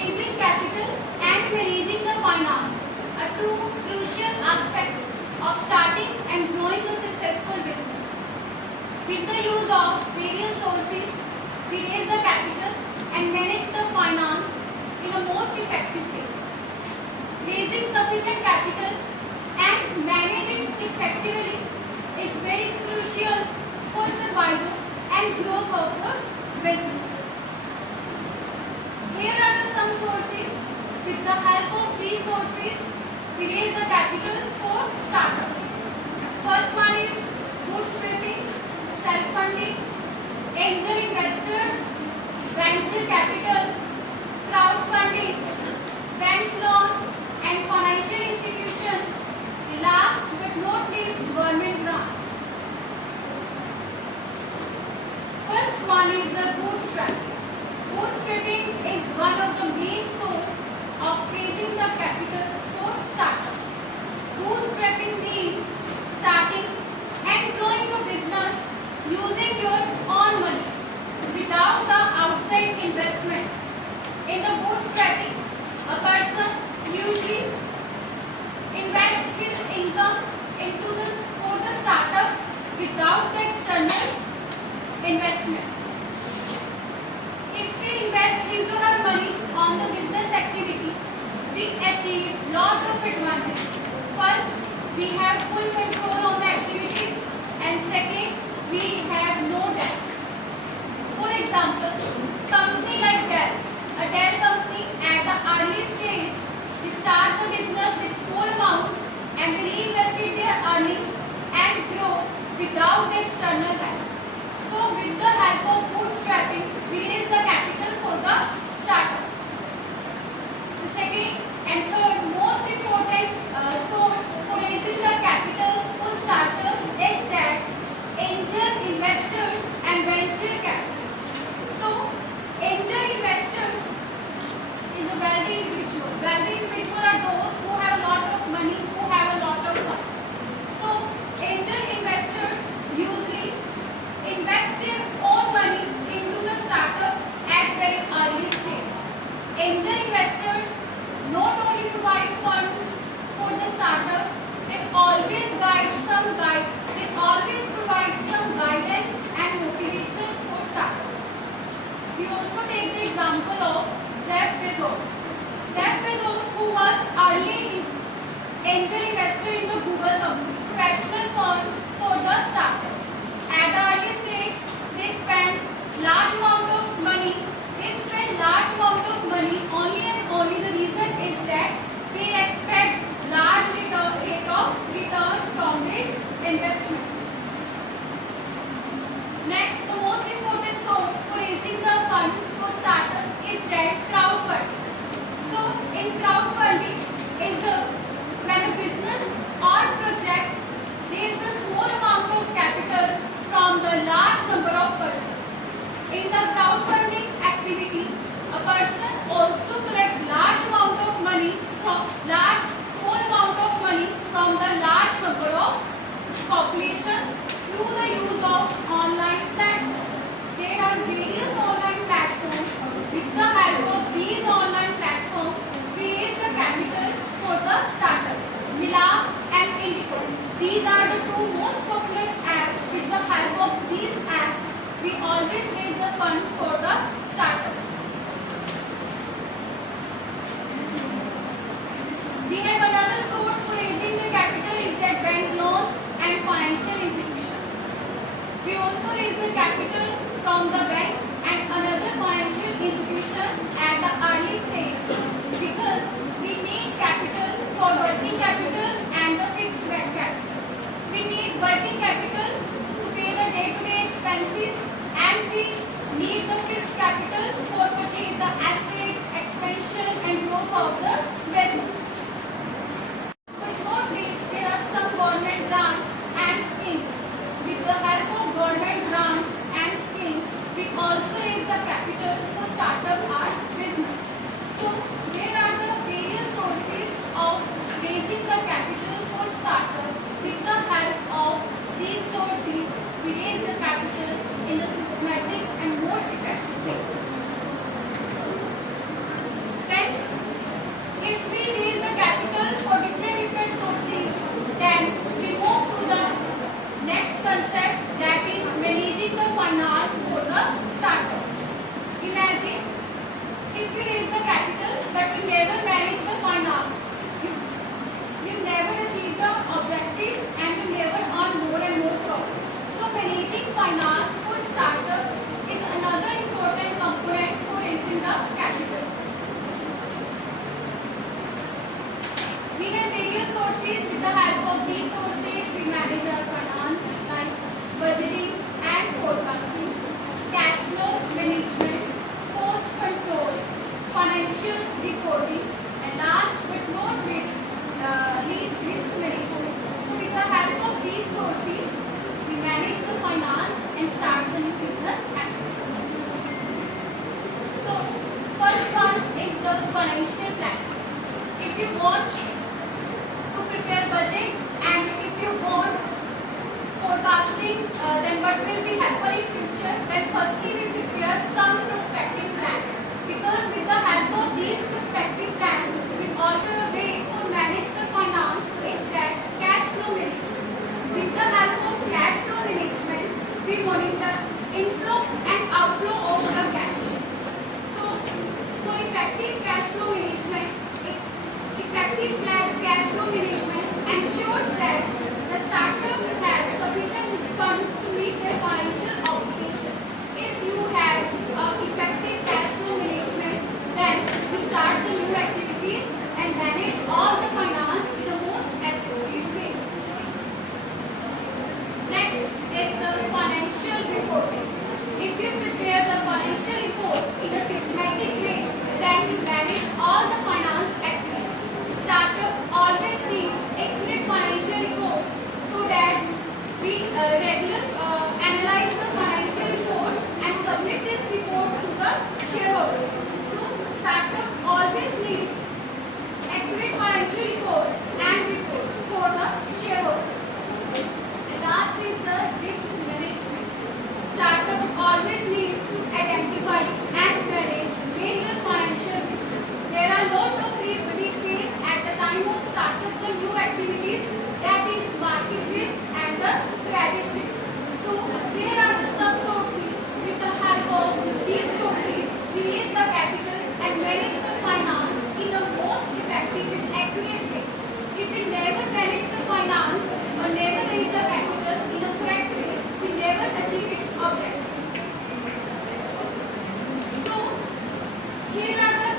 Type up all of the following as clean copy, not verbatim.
Raising capital and managing the finance are two crucial aspects of starting and growing a successful business. With the use of various sources, we raise the capital and manage the finance in a most effective way. Raising sufficient capital and manage it effectively is very crucial for survival and growth of the business. Here are some sources. With the help of these sources, we raise the capital for startups. First one is bootstrapping, self-funding, angel investors, venture capital, crowdfunding, banks loan, and financial institutions. Last but not least, government grants. First one is the bootstrapping. Bootstrapping is one of the main sources of raising the capital for startup. Bootstrapping means starting and growing a business using your own money without the outside investment. In the bootstrapping, a person usually invests his income for the startup without the external investment. If we invest his or her money on the business activity, we achieve lot of advantages. First, we have full control on the activities, and second, we have no debts. For example, company like Dell, a Dell company at the early stage, they start the business with small amount and they reinvested their earning and grow without the external help. So with the help of bootstrapping, we raise the capital for the startup. The second and third most important source for raising the capital for startup is that angel investors and venture capitalists. So angel investors is a wealthy individual. Wealthy individuals are those who have a lot of money, who have a lot of funds. So angel investors usually invest their own money into the startup at very early stage. Angel investors not only provide funds for the startup, they always provide some guidance and motivation for startup. We also take the example of Jeff Bezos. Jeff Bezos, who was early angel investor in the Google company, professional funds for the startup. At the early stage, they spend large amount of money. Only and only. The reason is that they expect large rate of return from this investment. Next, the most important source for raising the funds for startups is that crowdfunding. So, in crowdfunding is when a business or project raises a small amount of capital from the large number of persons. In the crowdfunding activity, a person also collects small amount of money from the large number of population through the use of online platforms. There are various online platforms. With the help of these online platforms, we raise the capital for the startup. Mila and Indigo. These are the two most popular apps. With the help of these apps, we always raise the funds for the startup. We have another source for raising the capital is that bank loans and financial institutions. We also raise the capital from the bank and another financial institutions at the early stage because we need capital for working capital and the fixed bank capital. We need working capital to pay the day-to-day expenses and we need the fixed capital for purchase the assets, expansion and growth of the business. But not least, there are some government grants and schemes. With the help of government grants and schemes, we concept, that is managing the finance for the startup. Imagine if you raise the capital but you never manage the finance, you never achieve the objectives and you never earn more and more profit. So managing finance for startup is another important component for raising the capital. We have various sources. With the help of these sources, we manage our finance like budgeting and forecasting, cash flow management, cost control, financial reporting, and last but not least, risk management. So with the help of these sources, we manage the finance and start the new business activities. So first one is the financial plan. If you want to prepare budget and if you want forecasting, then what will be happen in future? Then firstly we prepare some prospective plan, because with the help of these prospective plan, we alter way to manage the finance is that cash flow management. With the help of cash flow management, we monitor inflow and outflow of the cash. So for effective cash flow management, effective cash flow management ensures that the startup has sufficient funds to meet their financial obligation. If you have effective cash flow management, then you start the new activities and manage all the finance in the most appropriate way. Next is the financial reporting. If you prepare the financial report in a systematic way, then you manage all the finance activities. Startup always needs accurate financial reports so that we regularly analyze the financial reports and submit these reports to the shareholder. So startup always needs accurate financial reports and reports for the shareholder. The last is the risk management. Startup always needs to identify and manage various financial risks. There are a lot of risks we face at the time of startup the new activities, that is market risk and the credit risk. So here are the sub-sources. With the help of these sources, we raise the capital and manage the finance in the most effective and accurate way. If we never manage the finance or never raise the capital in a correct way, we never achieve its objective. So here are the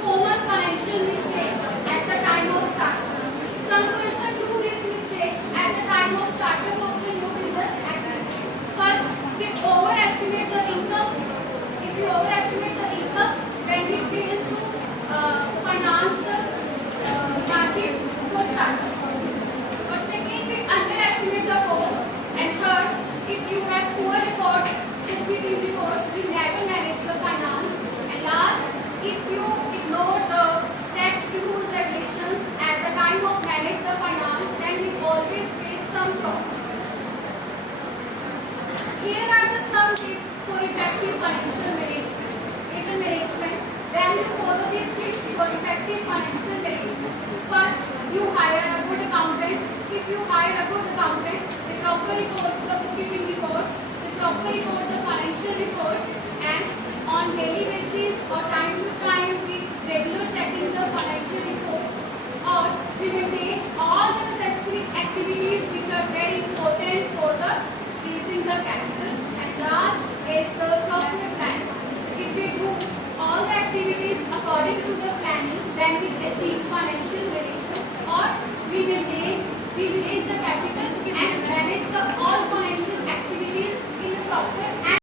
common financial mistakes at the time of startup. Some person do this mistake at the time of startup of the new business activity. First, we overestimate the income. If you overestimate the income, then it fails to finance the market for startup. But second, we underestimate the cost. And third, if you have poor record, bookkeeping records, you never manage the finance. And last, if you ignore the tax rules regulations at the time of manage the finance, then you always face some problems. Here are the some tips for effective financial management. When you follow these tips for effective financial management, first you hire a good accountant. If you hire a good accountant, they properly record the bookkeeping reports, they properly record the financial reports, and on daily basis or time to time we regular checking the financial reports, or we maintain all the necessary activities which are very important for the raising the capital. And last is the proper plan. If we do all the activities according to the planning, then we achieve financial management, or we raise the capital and manage the all financial activities in a proper and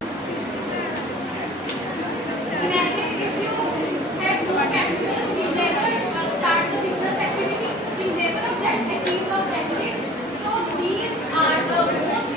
imagine if you have no capital, you never start the business activity, you never achieve the objectives. So these are the most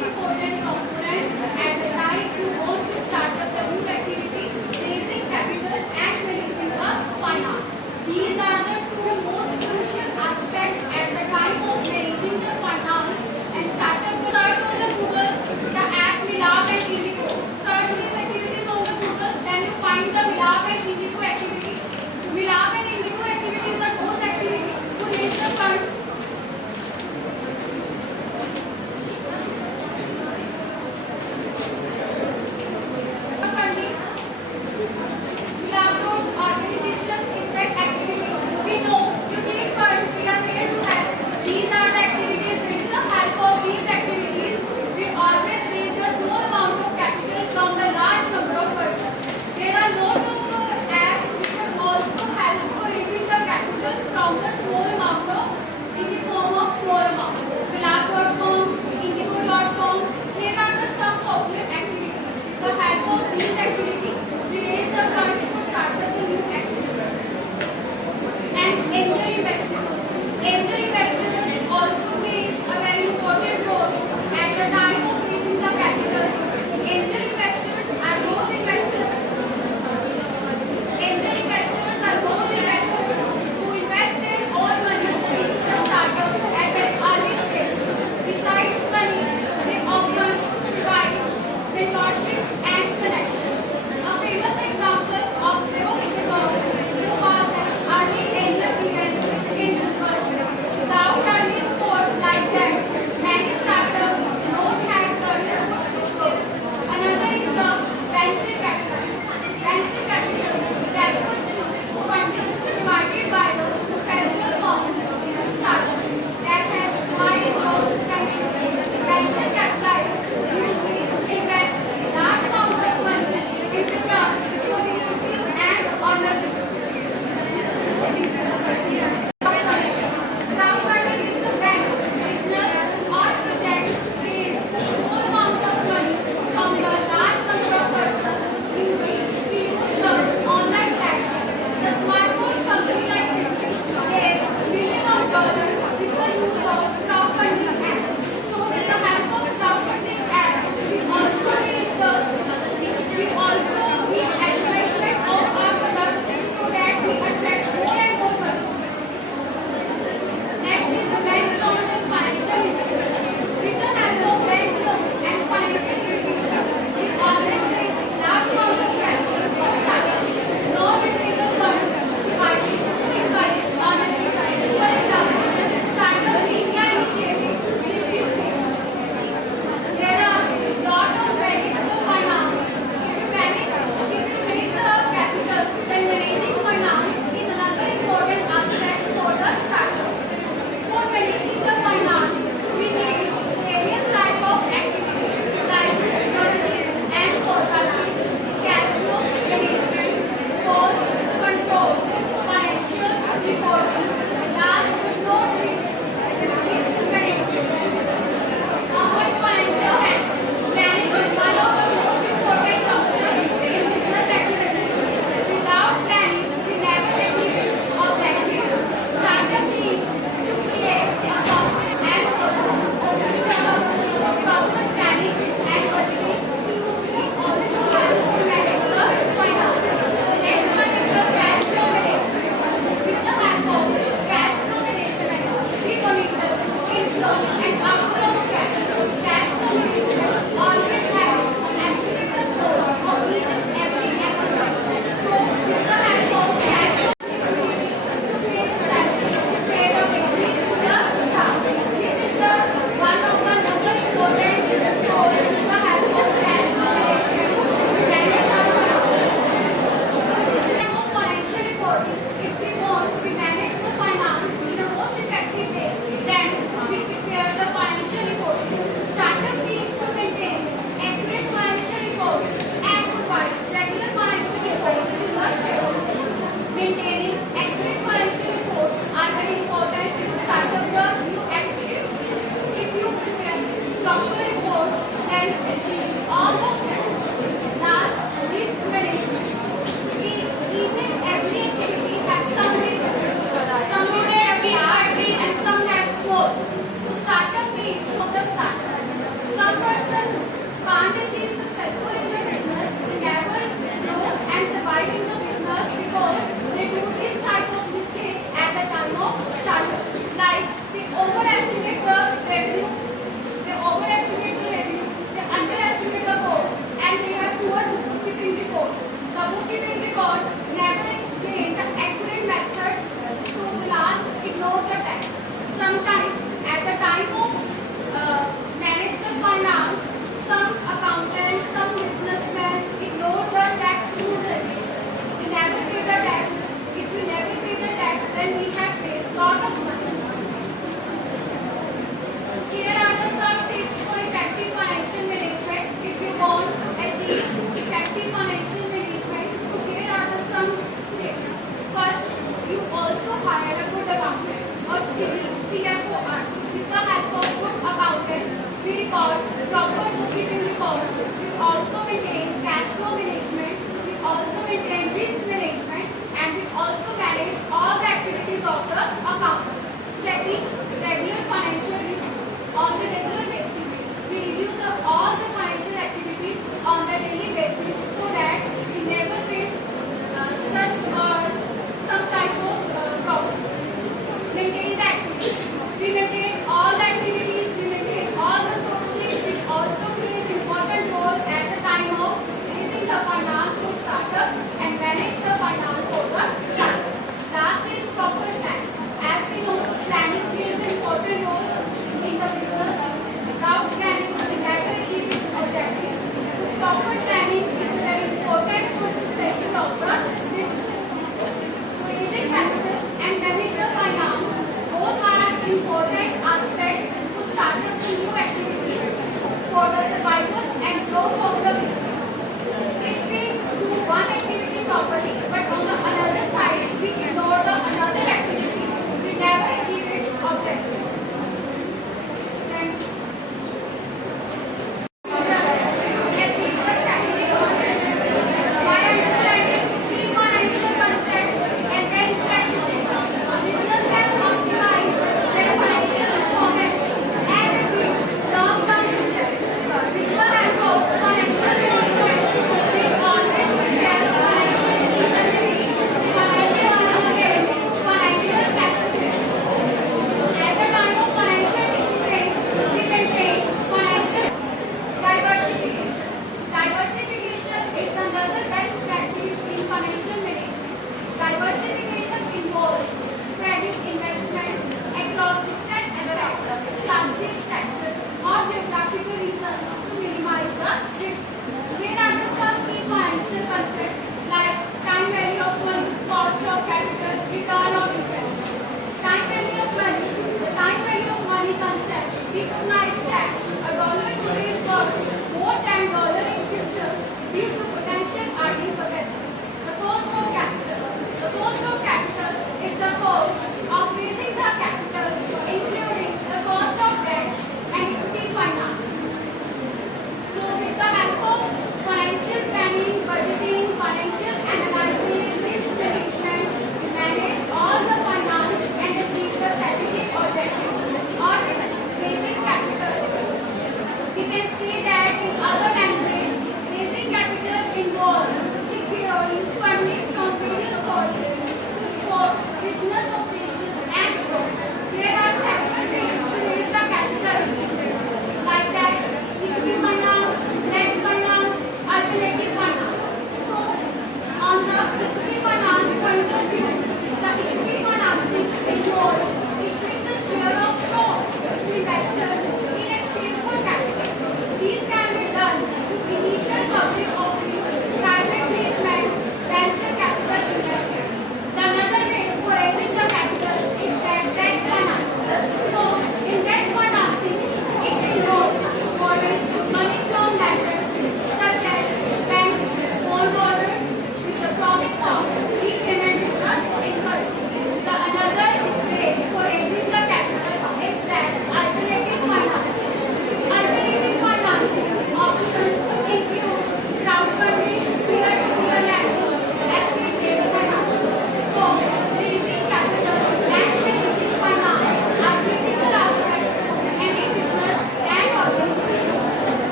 explanation